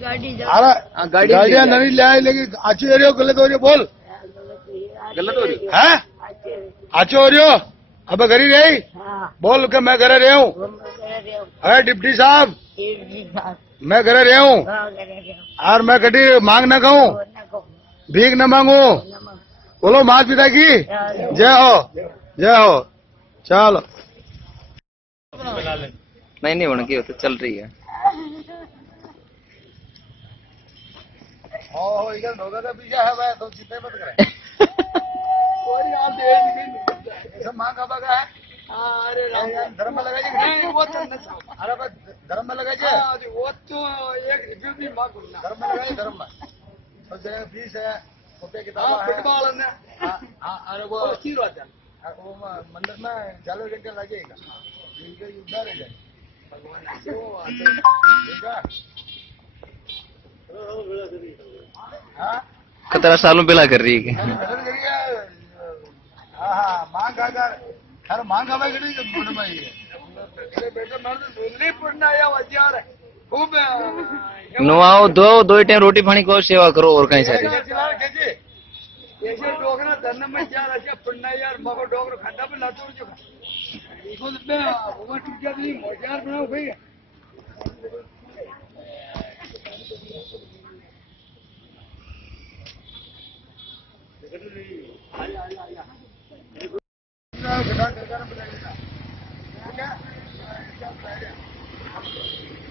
गाड़ियां नहीं ले आए, लेकिन अच्छी हो रही हो गलत हो रही हो? बोल, गलत हो रही है अच्छी हो रही हो? अब घर ही रही? बोल के मैं घर रहा हूँ। अरे डिप्टी साहब, मैं घर रहा हूँ और मैं कभी मांग न कहूँ, भीख न मांगू। बोलो माता पिता की जय हो, जय हो। चलो नहीं उनकी तो चल रही है। इधर होगा तो पीछा है भाई, तो चिंता मत करें। कोई हाल दे ऐसा मांग का है। अरे धर्म में लगा वो तो अरे बस धर्म में लगा वो तो एक रिव्यू भी मांग धर्म में लगाए, धर्म में सब जगह फीस है, कॉपी किताब है। अरे वो वो मंदिर में झालर घंटे लगेगा, जिनके उद्धार है भगवान। कितना सालों पहला कर रही है। हाँ मांग खैर मांग हवा खूब नुआओ दो टाइम रोटी पानी को सेवा करो और कहीं सारी ऐसे डोगरा धन में यार अच्छा पुण्य यार मगर डोगरा खाना भी लातो जो इसको मैं वो टूट जाती मजार बनाओ भाई।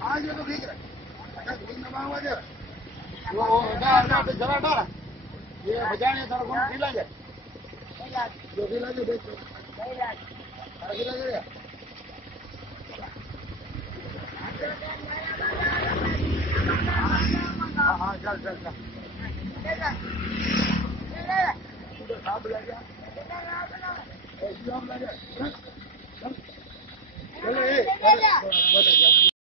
आज ये तो ठीक है, अच्छा दूध न मांगवा वो जरा डाला ये बजाने थोड़ा कौन ढीला जाए, जो ढीला जाए देख ढीला जाए। हाँ चल चल चल साफ लगा चलो